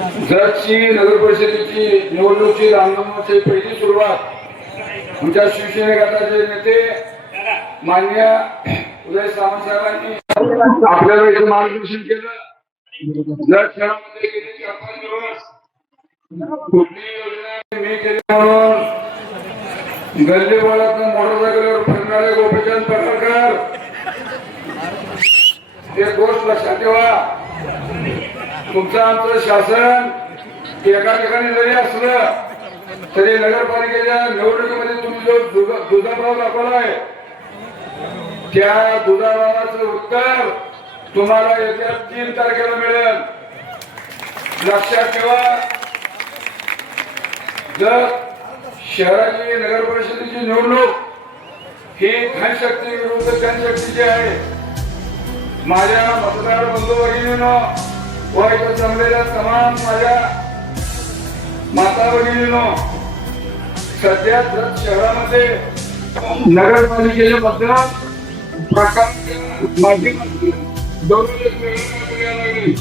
जतची नगर परिषदेची निवडणुकीची रामनामाची पहिली सुरुवात आमच्या शिवसेना गटाचे नेते माननीय उदय सामंत साहेबांनी आपल्याला इथे मार्गदर्शन केलं। जत शहरामध्ये गेले 4-5 दिवस कुठली योजना मी केली म्हणून गल्लीबोळातून मोटरसायकलवर फिरणारे गोपीचंद पडळकर ते गोष्ट लक्षात ठेवा। तुमचं आमचं शासन एका ठिकाणी जरी असलं तरी नगरपालिकेच्या निवडणुकीमध्ये तुम्ही जो दुधाभाव दाखवलाय त्या दुधाभावाचं उत्तर तुम्हाला येत्या 3 तारखेला मिळेल। लक्षात ठेवा, जर शहराची नगर परिषदेची निवडणूक ही धनशक्ती विरुद्ध जनशक्तीची आहे। माझ्या मतदार बंधू भगिनींनो व इथं जमलेल्या तमाम माझ्या माता भगिनींनो, सध्या जत शहरामध्ये नगरपालिकेच्या बद्दल माध्यमातून दररोज वेगवेगळी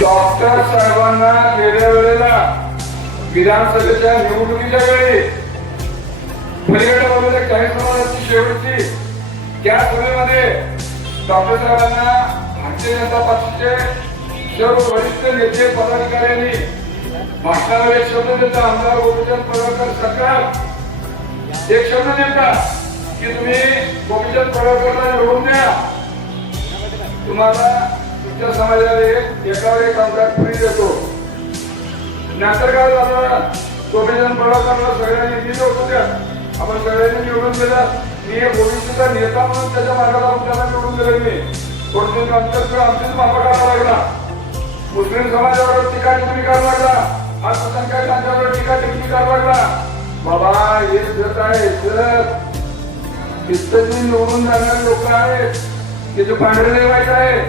डॉक्टर साहेबांना गेल्या वेळेला विधानसभेच्या निवडणुकीच्या वेळी पलीकडे बाजूला काही समाजाची शेवटची त्या सभेमध्ये डॉक्टर साहेबांना भारतीय जनता पक्षाचे सर्व वरिष्ठ नेते पदाधिकाऱ्यांनी भाषणाला एक शब्द देता, आमदार गोपीचंद पडळकर सरकार एक शब्द देता की तुम्ही गोपीचंद पडळकरला निवडून द्या, तुम्हाला तुमच्या समाजाला एकावर एक आमदार फ्री देतो। नंतर काय झालं, गोपीचंद पडळकरला सगळ्यांनी निधी होतो त्या आपण सगळ्यांनी निवडून दिलं। मी एक ओबीसीचा नेता म्हणून त्याच्या मार्गाला आमच्याला निवडून दिलं। मी कोणत्याही आमचीच माफा करावा लागला, मुस्लिम समाजावर टीका टिप्पणी करावा लागला, अल्पसंख्याकांच्यावर टीका टिप्पणी करावा लागला। बाबा हे जत आहे, जत इथं जी निवडून जाणारे लोक आहेत तिथे पांढरे वाईट आहे।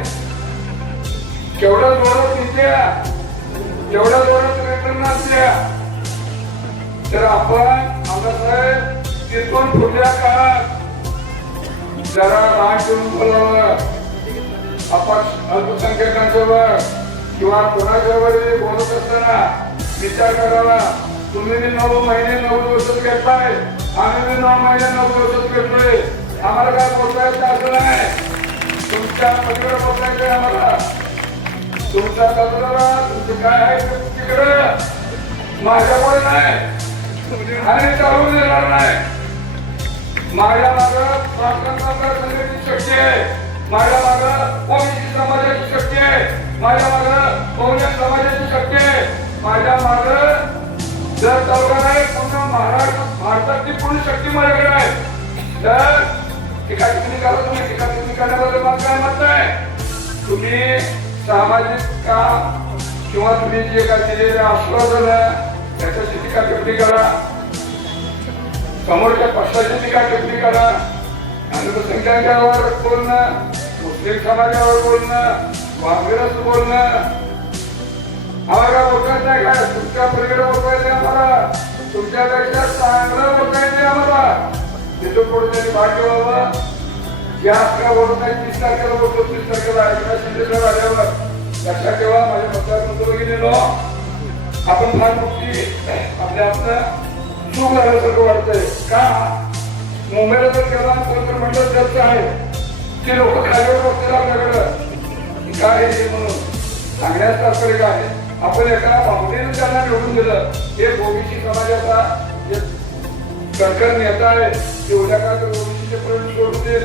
केवढ्या जोरात निघत्या, केवढ्या जोरात रिटर्न असत्या, तर आपण आमदारसाहेब तिथून पुढल्या काळात जरा राग करून बोलावं, अपक्ष अल्पसंख्याकांच्यावर किंवा कोणाच्यावर बोलत असताना विचार करावा। तुम्ही 9 महिने 9 दिवसात घेतलाय, आम्ही 9 महिने 9 दिवसात घेतलोय, आम्हाला काय बोलतायचं असं नाही, तुमच्या पलीकडे बोलतायचं आम्हाला, तुमचा तंत्राला तुमचं काय आहे तिकडे माझ्याकडे नाही आणि चालू देणार नाही। माझ्या मागं प्रार्थना संघटनेची शक्ती आहे, माझ्या मागं ओबीसी समाजाची शक्ती आहे, माझ्या मागं बहुजन समाजाची शक्ती आहे, माझ्या मागं जर तालुका आहे पूर्ण भारताची पूर्ण शक्ती माझ्याकडे आहे। तर टीका टिप्पणी करा, तुम्ही टीका टिप्पणी करण्याबद्दल मला काय मत आहे, तुम्ही सामाजिक काम किंवा तुम्ही जे काय दिलेले आश्वासन त्याच्याची टीका टिप्पणी करा, समोरच्या पक्षाची टीका टिप्पणी करा, अल्पसंख्याकांवर बोलणं, मुस्लिम समाजावर बोलणं, काँग्रेस बोलणं आम्हाला बोलत नाही काय, तुमच्या पलीकडे बोलवायचे आम्हाला, तुमच्यापेक्षा चांगलं बोलवायचे आम्हाला, तिथून पुढे त्यांनी भाग ठेवावं। जास्त का बोलत नाही, 30 तारखेला बोलतो, 30 तारखेला एकनाथ शिंदे साहेब आल्यावर लक्षात ठेवा। माझ्या मतदार बंधू भगिनींनो, आपण फार मोठी आपल्या आपलं चूक झाल्यासारखं वाटतंय का. मुंबईला जर गेला कोणतर म्हटलं चर्च आहे ते लोक खालीवर बसतील आपल्याकडं काय हे म्हणून सांगण्यास तात्पर्य काय. आपण एका भावनेनं त्यांना निवडून दिलं. हे ओबीसी समाजाचा कणखर नेता आहे ते उद्या काय तर ओबीसीचे प्रश्न सोडून देईल.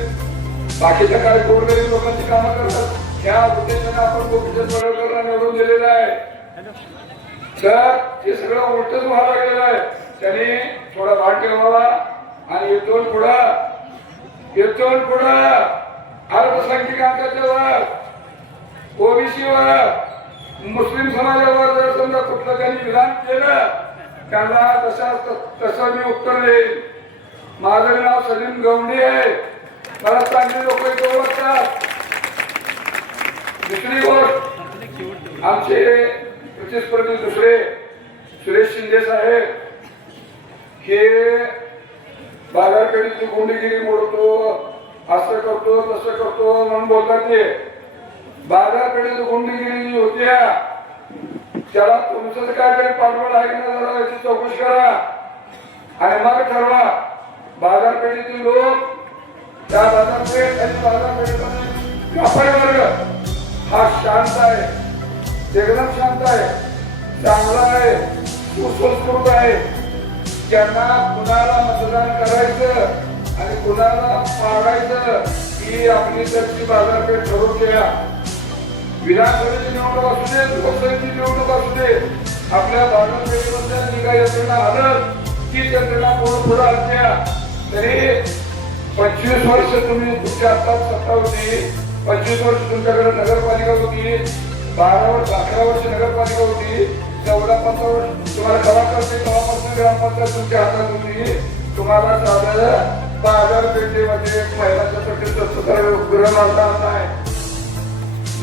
बाकीच्या काय गोरगरीब लोकांची कामं करतात ह्या उद्देशाने आपण ओबीसी पडळकरला निवडून दिलेलं आहे. तर हे सगळं उलटच व्हायला लागलेलं आहे. त्यांनी थोडा भाग ठेवावा आणि येथून पुढं अल्पसंख्याकांच्यावर ओबीसीवर मुस्लिम समाजावर जर समजा कुठलं त्यांनी विधान केलं त्यांना तसं मी उत्तर देईल. माझं नाव सलीम गवंडी आहे. मला चांगली लोक इथे ओळखतात. दुसरी गोष्ट आमचे प्रतिस्पर्धी दुसरे सुरेश शिंदे साहेब हे बाजारपेठेची गुंडगिरी मोडतो असं करतो तसं करतो म्हणून बोलतात. ते बाजारपेठेची गुंडगिरी जी होती त्याला तुमचं काहीतरी पाठबळ आहे ना जरा याची चौकशी करा आणि मग ठरवा. बाजारपेठेतील लोक त्या बाजारपेठ आणि बाजारपेठेमध्ये व्यापारी वर्ग हा शांत आहे, एकदम शांत आहे, चांगला आहे, सुसंस्कृत आहे. त्यांना कुणाला मतदान करायचं आणि कुणाला पाडायचं ही आपली त्यांची बाजारपेठ ठरवून घ्या. विधानसभेची निवडणूक असू दे, लोकसभेची निवडणूक असू दे, आपल्या बाजारपेठेबद्दल निगा यंत्रणा आलं ती यंत्रणा पुढे आणत्या. तरी 25 वर्ष तुम्ही तुमच्या हातात सत्ता होती, 25 वर्ष तुमच्याकडे नगरपालिका होती, 12 वर्ष 11 वर्ष नगरपालिका होती, 14-15 वर्ष तुम्हाला कवा करते तेव्हापासून ग्रामपंचायत तुमच्या हातात होती. तुम्हाला साधं बाजारपेठेमध्ये महिलांच्यासाठी स्वच्छता गृह मानता नाही.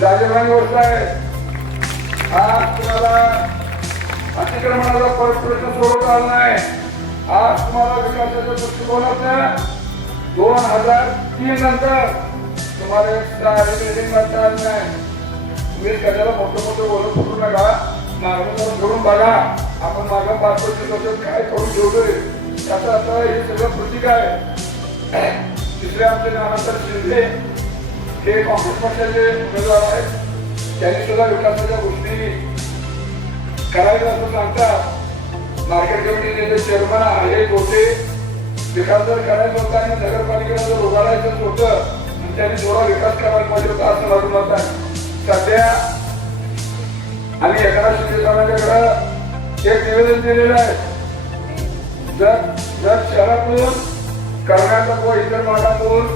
राजधानी गोष्ट आहे. आज तुम्हाला अतिक्रमणाचा प्रश्न सोडवता आला नाही. आज तुम्हाला विकासाच्या दृष्टिकोनातनं 2003 नंतर तुम्हाला सारी बिल्डिंग बांधता आली नाही. तुम्ही कशाला मोठं बोलत फुटू नका. मागणं करून घेऊन बघा. आपण मागं 5 वर्ष काय करून ठेवतोय त्याचं आता हे सगळं प्रतीक आहे. तिसरे आमचे नानासाहेब शिंदे हे काँग्रेस पक्षाचे उमेदवार आहेत. त्यांनी सुद्धा विकासाच्या गोष्टी करायचं असं सांगतात. मार्केट कमिटीचे चेअरमन आहे होते. विकास जर करायचा होता आणि नगरपालिकेला जर उभारायचं होतं आणि त्यांनी थोडा विकास करायला पाहिजे होता असं माझं मत आहे. सध्या आम्ही एकनाथ शिंदे साहेबांच्याकडे एक निवेदन दिलेलं आहे. जर शहरातून कर्नाटक व इतर भागातून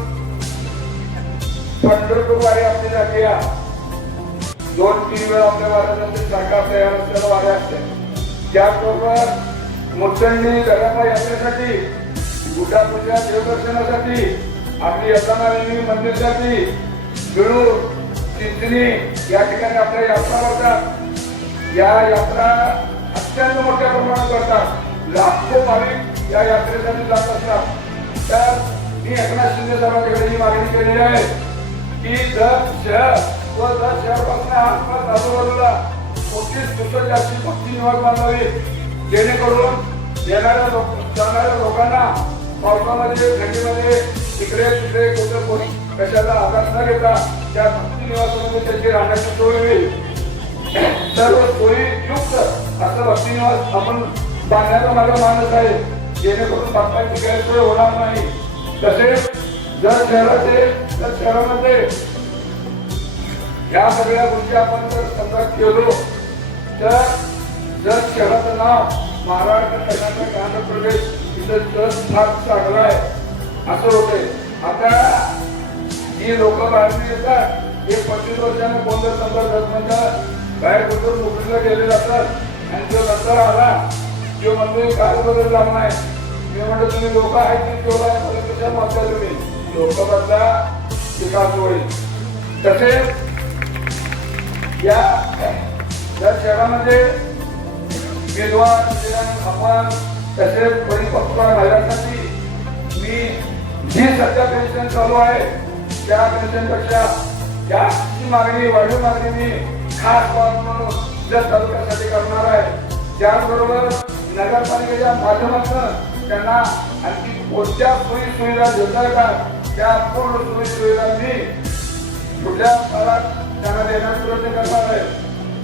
पंढरपूर वारी आपली जाते 2-3 वेळा आपल्या वाऱ्यानंतर सरकार तयार असलेल्या वाऱ्या असते. त्याचबरोबर मुसंडी गरबा यात्रेसाठी, गुड्डापूजा देवदर्शनासाठी, आपली यथानालिनी मंदिरसाठी, बिळूर, चिंचणी या ठिकाणी आपल्या यात्रा करतात. या यात्रा अत्यंत मोठ्या प्रमाणात करतात. लाखो भाविक या यात्रेसाठी जात असतात. तर मी एकनाथ शिंदे साहेबांकडे ही मागणी केलेली आहे की जर शहर व जर शहरापासून आसपास आजूबाजूला मोठी जास्ती भक्ती निवास बांधावी जेणेकरून जाणाऱ्या लोकांना पावसामध्ये थंडीमध्ये इकडे तिकडे कुठे कोणी कशाला आघात न घेता त्या भक्ती निवासामध्ये त्याची राहण्याची सोय होईल. सर्व सोयीयुक्त असं भक्ती निवास आपण बांधण्याचा माझा मानस आहे जेणेकरून भक्तांची गैरसोय होणार नाही. तसेच जर शहरामध्ये या सगळ्या गोष्टी आपण जर समजा केलो तर जर शहराचं नाव महाराष्ट्र, कर्नाटक, आंध्र प्रदेश इथं फार चांगला आहे असं होते. आता जी लोक बाहेर येतात हे 25 वर्षांना कोण जर समजा म्हणजे बाहेर कुठून नोकरीला गेले जातात आणि जो नंतर आला जो म्हणजे काय बदल झाला नाही. मी म्हणतो तुम्ही लोक आहेत की तेवढा कशा मागता तुम्ही लोक बदला विकास होईल. तसेच या शहरामध्ये विधवा आपण तसेच परिपक्व महिलांसाठी मी जी सध्या पेन्शन चालू आहे त्या पेन्शनपेक्षा जास्त मागणी वाढीव मागणी मी खास बाब म्हणून जर तालुक्यासाठी करणार आहे. त्याचबरोबर नगरपालिकेच्या माध्यमातून त्यांना आणखी कोणत्या सोयी सुविधा देता येतात त्या पूर्ण सोयी सुविधा मी पुढल्या काळात त्यांना देण्याचा प्रयत्न करणार आहे.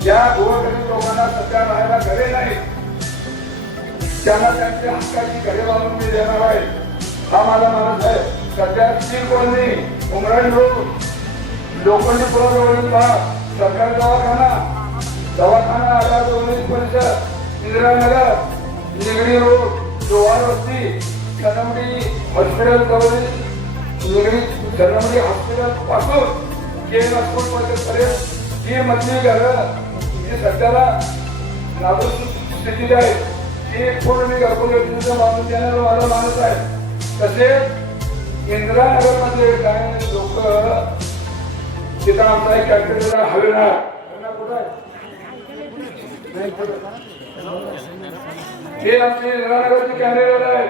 ज्या गोरगरीब लोकांना सध्या राहायला घरे नाही त्यांना त्यांच्या हक्काची घरे बांधून मी देणार आहे. हा माझा मानस आहे. सध्या स्टील कॉलनी, उमराणी रोड, लोखंडी पुलाजवळील भाग, सरकारी दवाखाना आधार परिसर, इंदिरानगर, निगडी रोड, लोहार वस्ती, सनमडी हॉस्पिटल जवळील निगडी सनमडी हॉस्पिटल पासून केम पर्यंत जी मधली घरं जी सध्याला नाजूक स्थितीत आहे ती पूर्ण मी घरकुल योजनेचा बांधून देण्याचा माझा मानस आहे. तसेच इंदिरानगर मध्ये काय लोक तिथं आमचा एक कॅफेटेरिया हवेणार हे आमचे इंदिरानगरचे कॅफेटेरिया आहे.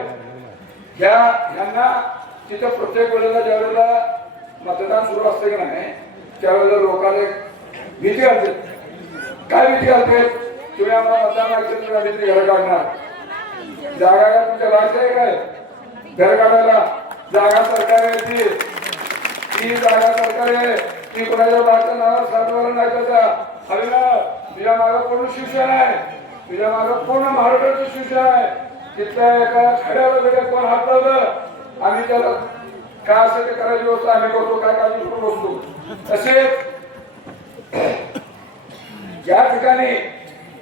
यांना तिथं प्रत्येक वेळेला ज्या वेळेला मतदान सुरू असते की नाही त्यावेळेला लोकांना भीती घालते. काय भीती घालते? तुम्ही आम्हाला मतदान मागितलं आम्ही ती घर काढणार. जागा का तुमच्या राज्य आहे काय? घर काढायला जागा सरकार आहे. ती जागा सरकार आहे. ती कोणाच्या बाळाच्या नावावर सातवाला नाही त्याचा हवी ना. तुझ्या मागं पूर्ण शिवसेना आहे. तुझ्या मागं पूर्ण महाराष्ट्राची शिवसेना आहे. तिथल्या एका खड्याला वेगळ्या कोण हात लावलं आम्ही त्याला काय असं ते करायची व्यवस्था आम्ही करतो. काय काळजी करून बसतो. तसेच ज्या ठिकाणी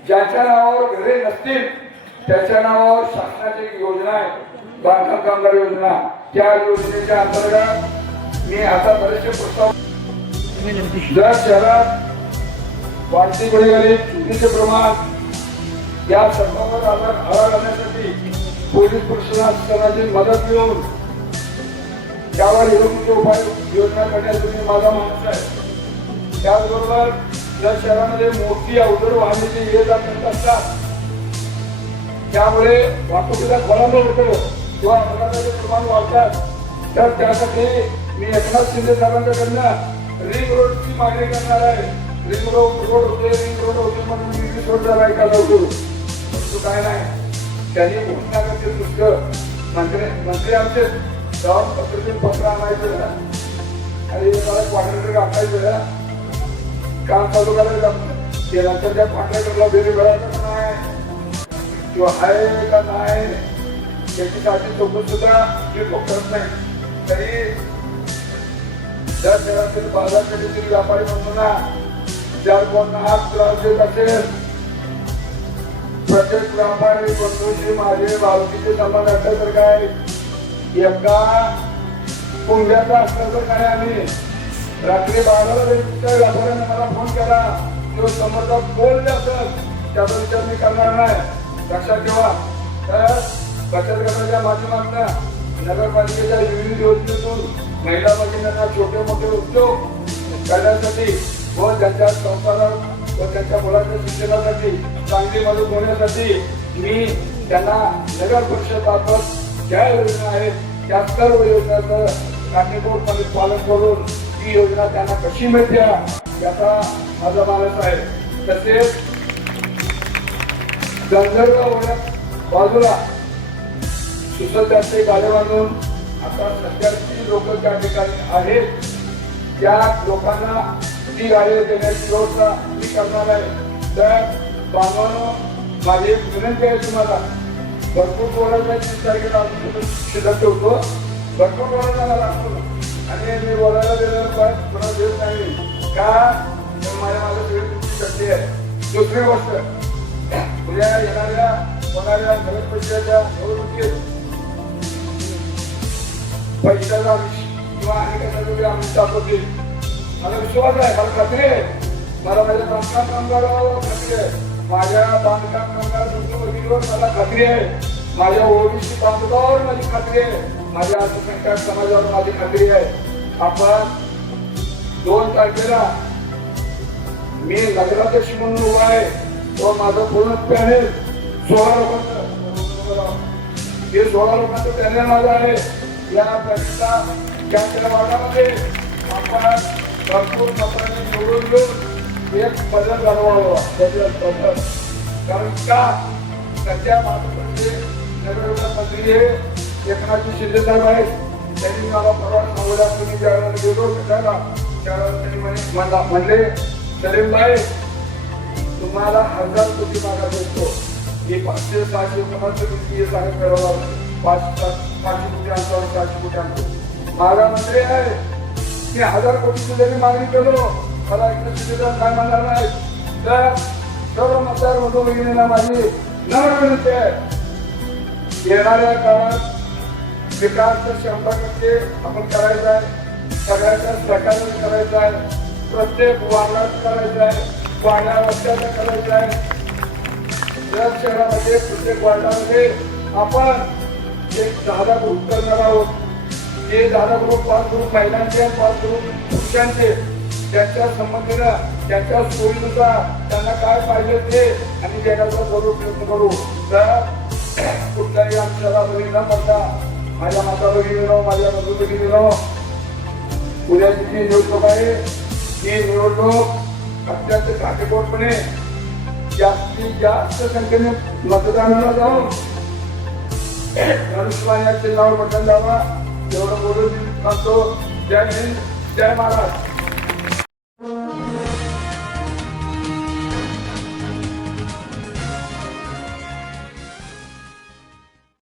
ज्याच्या नावावर घरे नसतील त्याच्या नावावर शासनाची योजना आहे बांधकाम कामगार योजना. त्या योजनेच्या अंतर्गत मी आता बरेचसे प्रस्ताव जर शहरात वाढती गुन्हेगारी चोरीचे प्रमाण या सर्वांवर आळा घालण्यासाठी पोलीस प्रशासनाची मदत घेऊन त्यावर योग्य उपाय योजना करण्यासाठी माझा मानस आहे. त्याचबरोबर जर शहरामध्ये मोठी अवजड वाहने जी ये जा करत असतात त्यामुळे वाहतुकीचा खोळंबा होतो किंवा अपघाताचे प्रमाण वाढतात. तर त्यासाठी मी एकनाथ शिंदे साहेबांकडनं रिंग रोडची मागणी करणार आहे. रिंग रोड होते रिंग रोड होते म्हणून मी रोड जरा ऐकायला होतो. परंतु काय नाही त्यांनी घोषणा करते दुसरं मंत्री आमचे जाऊन पत्र आणायचं आणि मला क्वार्टर टाकायचं काम चालू करायचं. ते नंतर त्या कॉन्ट्रॅक्टरला बेरी मिळायचं नाही किंवा आहे का नाही याची चौकशी सुद्धा मी करत नाही. तरी त्या शहरातील बाजारपेठेतील व्यापारी बंधूंना ज्या कोण हात त्रास देत असेल प्रत्येक व्यापारी बंधूंशी माझे भावकीचे संबंध असले तर काय एका कुंभ्याचा असलं तर काय आम्ही रात्री 12ला व्यापाऱ्याने मला फोन केला तो समोरचा बोलले असत त्याचा विचार मी करणार नाही. लक्षात ठेवा. तर बचत गटाच्या माध्यमातून नगरपालिकेच्या विविध योजनेतून महिला भगिनींना छोटे मोठे उद्योग करण्यासाठी व त्यांच्या संसारात व त्यांच्या मुलांच्या शिक्षणासाठी चांगली मदत होण्यासाठी मी त्यांना नगर परिषद मार्फत ज्या योजना आहेत त्या सर्व योजनांचं काटेकोरपणे पालन करून ही योजना त्यांना कशी मिळते याचा माझा मानस आहे. तसेच गंधर्व बाजूला सुसज्जाचे गाड्या बांधून आता सध्याची लोक त्या ठिकाणी आहेत त्या लोकांना ती गाडी देण्याची व्यवस्था मी करणार आहे. तर बांधवांनो माझी एक विनंती आहे तुम्हाला भरपूर बोलायचा 30 तारखेला शिल्लक ठेवतो. भरपूर बोलायला मला आणि मी बोलायला गेलं कोणा देत नाही का माझ्या माझं सगळी तुमची शक्ती आहे. दुसरी गोष्ट उद्या येणाऱ्या होणाऱ्या नगर परिषदेच्या निवडणुकीत पैशाचा किंवा आणि कशाचा आम्ही दाखवतील मला विश्वास आहे. मला खात्री आहे. मला माझ्या बांधकाम कामगारावर खात्री आहे. माझ्या बांधकाम कामगार वगैरेवर मला खात्री आहे. माझ्या ओबीसी बांधवावर माझी खात्री आहे. माझ्या अल्पसंख्याक समाजावर माझी खात्री आहे. आपण 2 तारखेला मी नगराध्यक्ष म्हणून उभा आहे व माझं पूर्ण पॅनेल 16 लोकांचं हे 16 लोकांचं पॅनेल माझं आहे. या पॅनेलला त्या वार्डामध्ये आपण भरपूर मतांनी निवडून घेऊन एक बदल घडवावा. कारण का सध्या भाजपचे नगरविकास मंत्री हे एकनाथ शिंदे साहेब आहेत. त्यांनी मला परवा सांगोला तुम्ही ज्यावेळेला गेलो भेटायला त्यावेळेला त्यांनी म्हणले सलीमभाई तुम्हाला 1000 कोटी मागा देतो. हे 500-600 कोणाचं किती सांगत करावं 500 कोटी आणतो 600 कोटी आणतो. माझा मंत्री आहे मी 1000 कोटीची जरी मागणी केलो मला एकनाथ शिंदे काय म्हणणार नाही. तर सर्व मतदार बंधू भगिनींना माझी नम्र विनंती आहे येणाऱ्या काळात विकास तर 100% आपण करायचा आहे. सगळ्यांच्या सहकार्याने करायचा आहे. प्रत्येक वार्डात करायचं आहे. वाड्या रस्त्याचा करायचं आहे. या शहरामध्ये प्रत्येक वार्डामध्ये आपण एक 10 ग्रुप करणार आहोत. हे 10 ग्रुप 5 ग्रुप महिलांचे 5 ग्रुप पुरुषांचे त्यांच्या संबंधीनं त्यांच्या सोयीनुसार त्यांना काय पाहिजे ते आणि देण्याचा जरूर प्रयत्न करू. तर कुठल्याही आमच्याला बळी न पडता माझ्या माता भगिनीनो माझ्या बंधू भगिनीनो उद्याची जी निवडणूक आहे ही निवडणूक अत्यंत काटेकोरपणे जास्तीत जास्त संख्येने मतदानाला जाऊन धनुष्यबाण या चिन्हावर बटन दाबा. एवढं बोलून सांगतो. जय हिंद जय महाराष्ट्र.